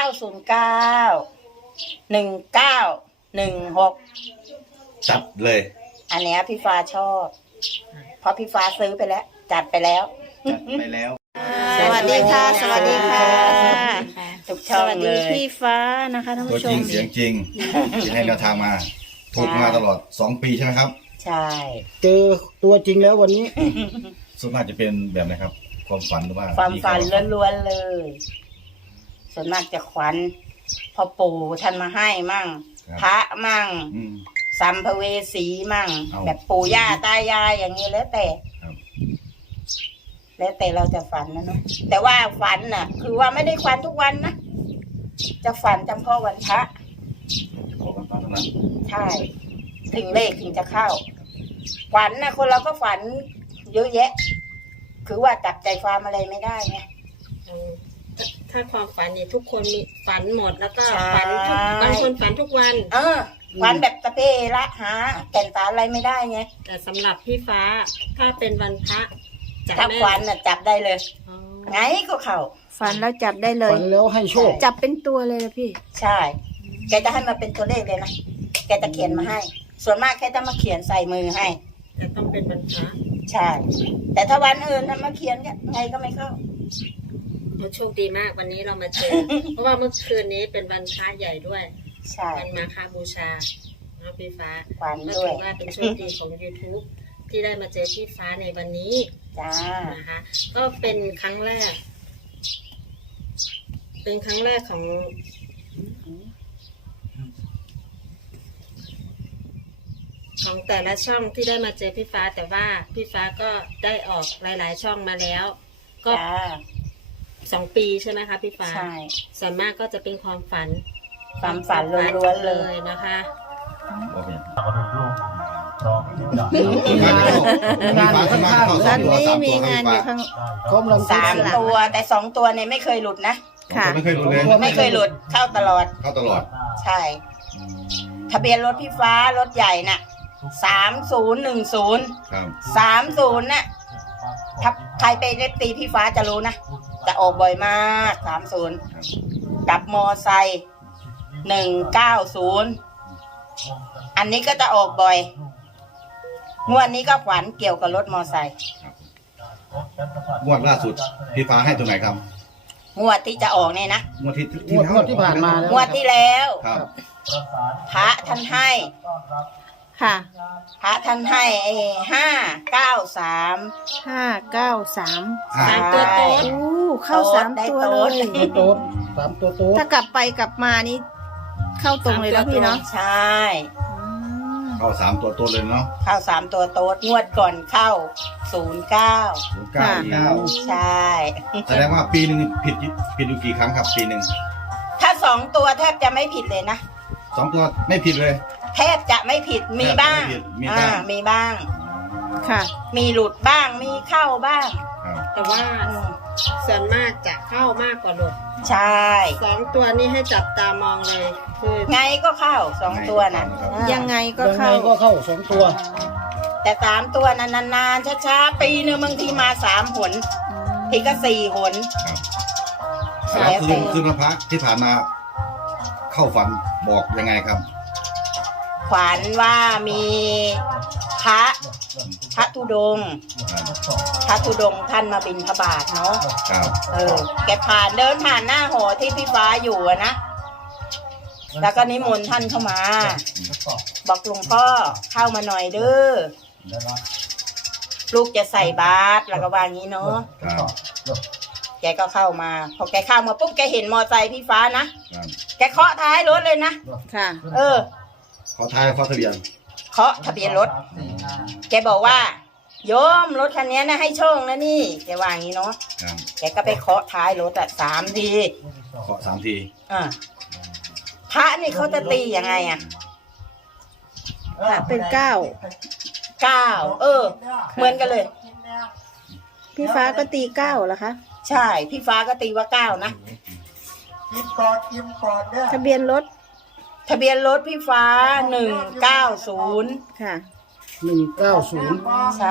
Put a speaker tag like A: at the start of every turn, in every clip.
A: จัดเลย
B: อันเนี้ยพี่ฟ้าชอบเพราะพี่ฟ้าซื้อไปแล้วจัดไปแล้ว
C: สวัสดีค่ะสวัสดีค่ะ
B: ทุกช่อง
C: สวัส
B: เล
C: ดี
B: ย
C: พี่ฟ้านะคะท่าน
A: ตัว
C: ผู้ช
A: จริ
C: ม
A: งเสียงจริงที่ให้แนวทางมาถูกมาตลอด2 ปีใช่ไหมครับ
B: ใช่
D: เจอตัวจริงแล้ววันนี้
A: ส่วนมากจะเป็นแบบไหนครับ ความฝันหรือว่า
B: ความฝันล้วนๆเลย ส่วนมากจะขวัญพอปู่ท่านมาให้มั่งพระมั่ง
A: อืม
B: สัมภเวสีมั่ง
A: เอา
B: แบบปู่ย่าตายายอย่างนี้แล้วแต่
A: ครับ
B: แล้วแต่เราจะฝันนะเนาะแต่ว่าฝันน่ะ คือว่าไม่ได้ฝันทุกวันนะจะฝันจำเพาะวันพระ
A: ขอความฝันเท่านั้น
B: ใช่ถึงเลขถึงจะเข้าฝันนะคนเราก็ฝันเยอะแยะ คือว่าจับใจความอะไรไม่ได้ไง
C: ถ้าความฝันเนี่ยทุกคนมีฝันหมดแล้วก็
B: ใช่
C: ฝันทุกบางคนฝันทุกวัน
B: ฝันแบบตะเพละหาแก่นสารอะไรไม่ได้ไง
C: แต่สำหรับพี่ฟ้าถ้าเป็นวันพระจะ
B: ถ้า
C: แม่
B: ฝันน่ะจับได้เลย
C: อ๋อ
B: ไงก็เข้า
E: ฝันแล้วจับได้เลย
D: ฝันแล้วให้โชค
E: จับเป็นตัวเลยนะพี่
B: ใช่ แกจะให้มาเป็นตัวเลขเลยนะแกจะเขียนมาให้ ส่วนมากแค่จะมาเขียนใส่มือให้
C: แต่ต้องเป็นวันพระ
B: ใช่ แต่ถ้าวันอื่นทำมาเขียนก็ไงก็ไม่เข้า
C: เราโชคดีมากวันนี้เรามาเจอ เพราะว่าเมื่อคืนนี้เป็นวันพระใหญ่ด้วย
B: ใช่
C: วันมาฆบูชาเนาะพี่ฟ้า
B: ฝัน
C: ก็
B: ด้ว
C: ถื
B: ย
C: อว่าเป็นโชคดีของ YouTube ที่ได้มาเจอพี่ฟ้าในวันนี้
B: จ้า
C: นะคะ ก็เป็นครั้งแรก เป็นครั้งแรกของแต่ละช่องที่ได้มาเจอพี่ฟ้า แต่ว่าพี่ฟ้าก็ได้ออกหลาย ๆ ช่องมาแล้ว ก็
B: จ้า
C: 2 ปีใช่ไหมคะพี่ฟ้า
B: ใช่
C: ส่วนมากก็จะเป็นความฝัน
B: ความฝันล้วนๆเลย
C: นะคะ
A: บอกเป็นมีฟ้าขึ้นมาเข้า
E: ตอน
A: 2 ตัว
E: นี้
A: 3
E: มี
A: ตัวครับ
E: งานอยู่ข้าง
D: กำลัง
B: สามตัวแต่2 ตัวเนี่ยไม่เคยหลุดนะ
E: ค่ะ
A: ไม่เคยรู้เลย
B: ไม่เคยหลุดเข้าตลอด
A: เข้าตลอด
B: ใช่ ทะเบียนรถพี่ฟ้ารถใหญ่น่ะ3010
A: ครับ
B: 30น่ะถ้าใครไปเล็บตีพี่ฟ้าจะรู้นะ จะออกบ่อยมาก30กับมอไซค์190อันนี้ก็จะออกบ่อยงวดนี้ก็ฝันเกี่ยวกับรถมอไซค์
A: งวดล่าสุดพี่ฟ้าให้ตัวไหนครับ
B: งวดที่จะออกเนี่ยนะ
A: งวดที่
D: งวดที่ผ่านมาแล้ว
B: งวดที่แล้ว
A: ครับ
B: พระท่านให้
E: ค่ะ
B: พระท่านให้593
E: 593
C: สามตัวโต๊ด
E: โอ้เข้า
B: โต๊ด
E: 3
B: ได้
E: ตัว
B: โต๊
E: เล
B: ด
E: ย
D: โต๊ดสามตัวโต๊ด
E: ถ้ากลับไปกลับมานี่เข้าตรงเลยแล้วพี่เนาะ
B: ใช่
E: อืม
A: เข้า3 ตัวเลยเนาะ
B: เข้า3 ตัวโต๊ดงวดก่อนเข้า09
A: 09
B: ใช่
A: แสดงว่าปีหนึ่งผิดอยู่กี่ครั้งครับปีหนึ่ง
B: ถ้า2 ตัวแทบจะไม่ผิดเลยนะ
A: 2 ตัวไม่ผิดเลย
B: แทบจะไม่ผิดมีบ้าง
A: แทบจะไม่ผิดมีบ้าง
B: มีบ้าง
E: ค่ะ
B: มีหลุดบ้างมีเข้าบ้าง
A: ครับ
C: แต่ว่า
B: อืม
C: ส่วนมากจะเข้ามากกว่าหลุด
B: ใช่
C: 2 ตัวนี้ให้จับตามองเลย คือ
B: ไงก็เข้า2 ตัวน่ะ
E: ยังไงก็
D: ยังไง
E: เข้า
D: ก็เข้า2 ตัว
B: แต่3 ตัวนานๆช้าๆปีนึงบางทีมา3 หนทีก็4 หน
A: ครับแล้วคืนวันพระที่ผ่านมาเข้าฝันบอกยังไงครับ
B: ขวัญว่ามีพระธุดงค์พระธุดงค์ท่านมาบิณฑบาตเนาะ
A: ครับ
B: แกเดินผ่านหน้าหอที่พี่ฟ้าอยู่อะนะแล้วก็นิมนต์ท่านเข้ามา บอกหลวงพ่อเข้ามาหน่อยเด้อลูกจะใส่บาตรแล้วก็ว่างี้เนาะ
A: ครับ
B: แกก็เข้ามาพอแกเข้ามาปุ๊บแกเห็นมอไซค์พี่ฟ้านะครับ แกเคาะท้ายรถเลยนะ
E: ค่ะ
A: ขอท้ายขอทะเบียน
B: เคาะทะเบียนรถ แกบอกว่าโยมรถคันนี้นะให้โชคนะนี่แกว่างี้เนาะ
A: ครับ
B: แกก็ไปเคาะท้ายรถ3 ที
A: ขอ3 ที
B: พระนี่เขาจะตียังไงอ่ะ
E: ค่ะเป็น
B: 9เหมือนกันเลย
E: 9พี่ฟ้าก็ตี9เหรอคะ
B: ใช่พี่ฟ้าก็ตีว่า9นะ
E: ทะเบียนรถ
B: ทะเบียนรถพี่ฟ้า190
E: ค่ะ
D: 190
B: ใช่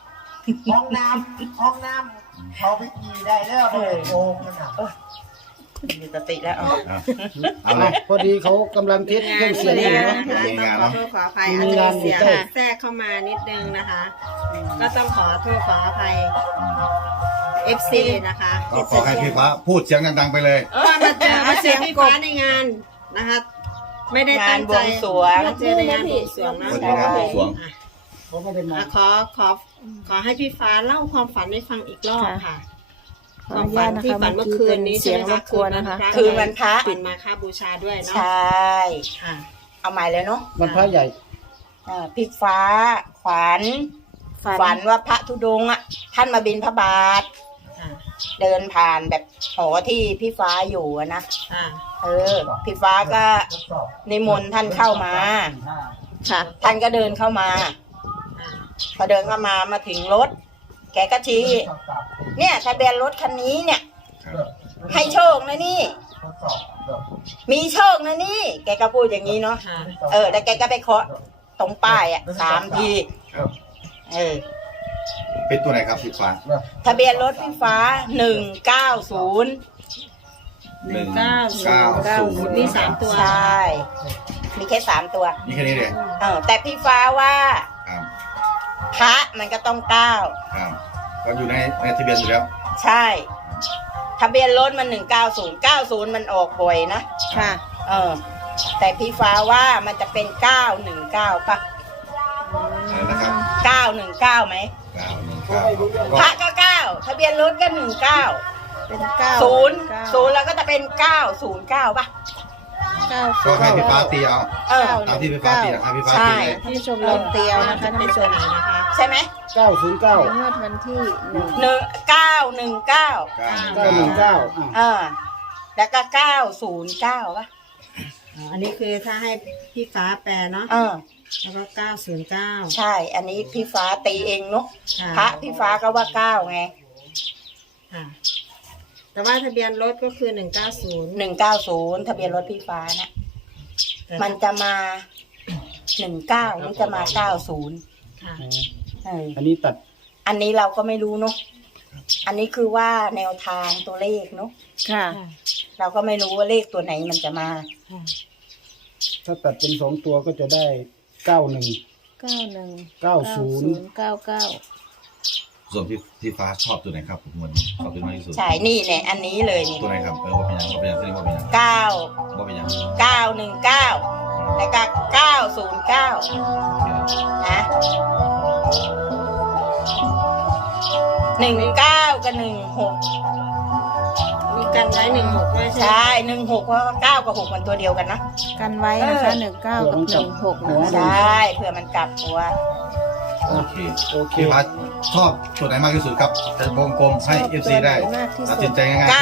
F: ห้องน้ำเขาไปขี่ได้แล้วโกงมันอ่ะ
B: มีสติแล้วเอา
A: เอาเลย
D: พอดีเขากำลังเทสเครื่องเสียงอยู่
C: นะ
D: เนาะ
C: คะ
A: มีงาน
C: ต้อง
A: เนอะ
C: ขอโทษขออภัยอาจจะมีเสียงแทรกเข้ามานิดนึงนะคะ ก็ต้องขอโทษขออภัย FC นะคะ
A: ก็ขอให้พี่ฟ้าพูดเสียงดังๆไปเลย
C: ว่ามาเจอพี่ฟ้าในงานนะคะ ไม่ได้ตั้งใจ
B: งานบวงสรวง
C: มาเจอในงานบวงสรวงนะ
A: วันนี้งานบวงสรวง
D: เขาไม่ได้มา
C: ขอให้พี่ฟ้าเล่าความฝันให้ฟังอีกรอบค่ะ
E: ขออนุญาตนะคะ
C: ฝันเมื่อคืนนี้
E: เสียงรบกวนนะคะ
B: คืนวันพระ
C: ปิดมาค่าบูชาด้วย
B: ใช
C: เนาะ
B: ่
C: ค่ะ
B: เอาใหม่เลยเนาะ
D: วันพระใหญ่
B: พี่ฟ้าขวัญฝันว่าพระธุดงค์อ่ะ ท่านมาบิณฑบาต
C: ค่ะ
B: เดินผ่านแบบหอที่พี่ฟ้าอยู่อะนะ
C: ค่ะ
B: พี่ฟ้าก็นิมนต์ท่านเข้ามา
E: ค่ะ
B: ท่านก็เดินเข้ามา
C: ค่ะ
B: พอเดินเข้ามาถึงรถ แกก็ชี้เนี่ยทะเบียนรถคันนี้เนี่ย ให้โชคนะนี่ มีโชคนะนี่ แกก็พูดอย่างนี้เนาะ
C: ค่ะ
B: แล้วแกก็ไปเคาะตรงป้ายอ่ะ3 ที
A: ครับเป็นตัวไหนครับพี่ฟ้า
B: ทะเบียนรถพี่ฟ้า190
A: 190
C: มี3 ตัว
B: ใช่ มีแค่3 ตัว
A: นี่แค่นี้เลย
B: แต่พี่ฟ้าว่า
A: ครับ
B: พระมันก็ต้อง9
A: ครับก็อยู่ในทะเบียนอยู่แล้ว
B: ใช่ ทะเบียนรถมัน190 90มันออกบ่อยนะ
E: ค่ะ
B: แต่พี่ฟ้าว่ามันจะเป็น919ป่ะ
A: อะไรนะครับ
B: 919ไหม
A: 919
B: พระก็9ทะเบียนรถก็19
E: เป็นเก้า
B: 0แล้วก็จะเป็น909ป่ะ
E: เก้า
A: ก็ให้พี่ฟ้าตีเอา ตามที่พี่ฟ้าตี
E: 9
A: นะครับพี่ฟ้าตีเลย
E: ท่านผู้ชมลองเตียวนะคะท่านผู้ชม
C: นะคะ
B: ใช่ไหม
D: 909
E: งวดวันที่1
B: 919
D: 919
B: แล้วก็909ป่ะ
C: อันนี้คือถ้าให้พี่ฟ้าแปลเนาะ แล้วก็909
B: ใช่ อันนี้พี่ฟ้าตีเองเนาะ
C: ค่ะ
B: พระพี่ฟ้าก็ว่า9ไง
C: ค่ะ แต่ว่าทะเบียนรถก็คือ190
B: 190ทะเบียนรถพี่ฟ้านะมันจะมา19มันจะมา90
C: ค่ะ
D: อันนี้ตัด
B: อันนี้เราก็ไม่รู้เนาะ อันนี้คือว่าแนวทางตัวเลขเนาะ
E: ค่ะ
B: เราก็ไม่รู้ว่าเลขตัวไหนมันจะมา
D: ถ้าตัดเป็น2ตัวก็จะได้ 91
E: 91
D: 90
E: 99
A: ส่วนพี่ฟ้าชอบตัวไหนครับผมวันนี้ชอบตัวไหนที่สุด
B: ใช่ นี่เนี่ย อันนี้เลยนี่
A: ตัวไหนครับว่าเป็นยังว่าเป็นยังว่าเป็นยัง
B: 9
A: ว่าเป็นยัง
B: 919แล้วก็909นะ19กับ16
C: มีกันไว้16ด้วยใช่ไหม
B: ใช่16เพราะว่า9กับ6มันตัวเดียวกันนะ
E: กันไว้นะคะ19 กับ 16นะคะ
B: ใช่เผื่อมันกลับตัว
A: โอเค
D: โอเค
A: พี่ฟ้าชอบตัวไหนมากที่สุดครับจะวงกลมให้ FC ได้
E: มากที่
A: ตัด
E: สุ
A: สิ
E: ด
A: นใจง่ายๆ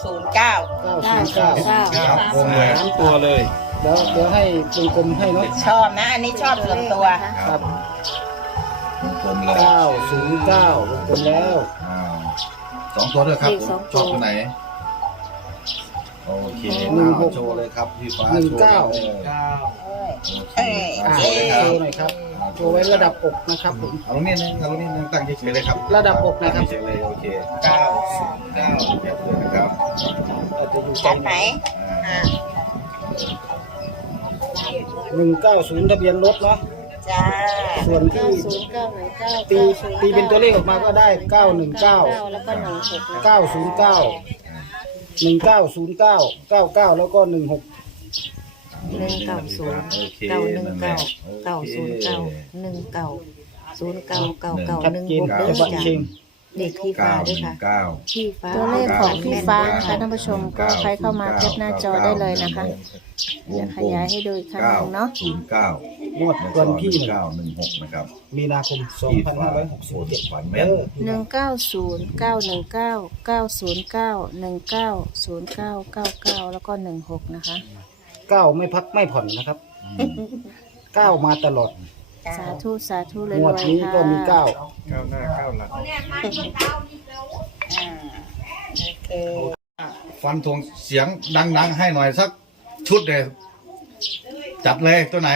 B: 909
D: 909
A: ครับวงเลย
F: 3 ตัวเลย
D: เดี๋ยวให้วงกลมให้เนาะ
B: ชอบนะ อันนี้ชอบส่วนตัว
A: ครับวงกลมเลย
D: 909วงกลมแล้ว
A: 2 ตัวด้วยครับ
E: เลข
A: ผม
E: สอง
A: ช
E: ตัว
A: อบตัวไหนโอเคโชว์เลยครับพี่ฟ้า
D: 19
A: โชว์เลยโอเค
B: เอ้ย
D: โชว์หน่อยครับโชว์ไว้ระดับอกนะครับผม
A: เอาลงนิดนึงตั้งเฉยๆเลยครับ
D: ระดับอกนะครับ
A: ตั้งเฉยๆเลยโอเค9แบบเลยนะครับ
D: อาจจะอยู่ใจ
B: ชัดไหม
A: อ่า
D: 190ทะเบียนรถเนาะ
B: จ้า
D: ส่วนที่
E: 90
D: ตีเป็นตัวเลขออกมาก็ได้
E: 9แล้วก็16
D: 919 1909 99 แล้วก็ 16 ชัดเจนจะบัตรเชง
E: เด็กพี่ฟ้าด้วยค่ะ
A: 9
E: พี่ฟ้าตัวเลขของพี่ฟ้านะคะท่านผู้ชมก็ใครเข้ามาแคปหน้าจอได้เลยนะคะจะขยายให้ดูอีกครั้งหนึ่งเนาะ
A: 09
D: งวดวันที่
A: 916นะครับ
D: มีนาคม
A: ที่ฟ้าโคตร
D: 2567
A: ฝันแม่น
E: 190 919 909 19 09 99 แล้วก็ 16 นะคะ
D: 9ไม่พักไม่ผ่อนนะครับ 9 มาตลอด
E: สาธุสาธุเลย
D: งวดนี้ก็มี 9
F: 9 หน้า 9 หลัง
B: โอเค
A: ฟันธงเสียงดังๆให้หน่อยสักชุดเลยจัดเลยตัวไหน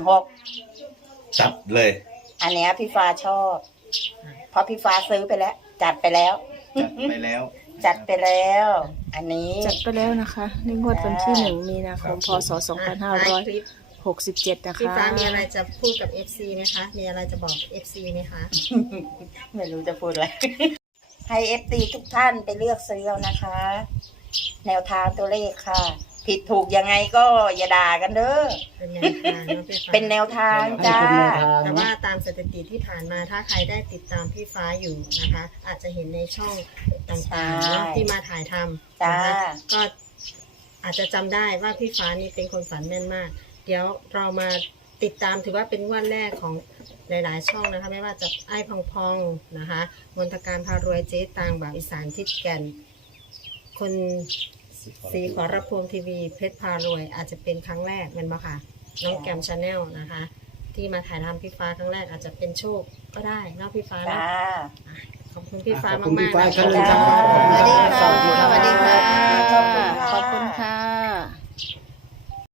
B: 909 1916
A: จัดเลย
B: อันเนี้ยพี่ฟ้าชอบ เพราะพี่ฟ้าซื้อไปแล้วจัดไปแล้ว
A: จัดไปแล้ว
B: จัดไปแล้ว อันนี้
E: จัดไปแล้วนะคะในงวดวันที่ 1 มีนาคม พศ
C: ท้ายคลิป
E: 2567 นะคะ
C: พี่ฟ้ามีอะไรจะพูดกับ FC ไหมคะ มีอะไรจะบอก FC ไหมคะ
B: ไม่รู้จะพูดอะไร ให้เอฟซีทุกท่านไปเลือกซื้อเอานะคะ แนวทางตัวเลขค่ะ ผิดถูกยังไงก็อย่าด่ากันเด้อ
C: เป็นแนวทางเนาะพี่ฟ้า
B: เป็นแนวทางจ้า
D: ให้เป็นแนวทาง
C: แต่ว่าตามสถิติที่ผ่านมาถ้าใครได้ติดตามพี่ฟ้าอยู่นะคะ อาจจะเห็นในช่องต่างๆเนาะที่มาถ่ายทำ
B: จ้า
C: นะคะก็อาจจะจำได้ว่าพี่ฟ้านี่เป็นคนฝันแม่นมาก เดี๋ยวเรามาติดตามถือว่าเป็นงวันแรกของหลายๆช่องนะคะ ไม่ว่าจะไอ้พองๆนะคะมนตการพารวยเจ๊ตางบ่าวอีสานทิศแก่น คนสีขอรับพวงทีวีเพชรพารวย อาจจะเป็นครั้งแรกแมันบ่ค่ะน้องแกมชาแนลนะคะ ที่มาถ่ายทำพี่ฟ้าครั้งแรกอาจจะเป็นโชคก็ได้เนอกพี่ฟ้าเน
B: จ้า
C: อะขอบคุณพี่ฟ้า
D: ขอบคุณ
C: มาก
D: พี่
C: ๆ
D: ฟ้า
C: นะ
D: ครั้ง
C: คะ
D: หนึ่งครับ
E: สวัสดีค่ะ สวัสดีค่ะ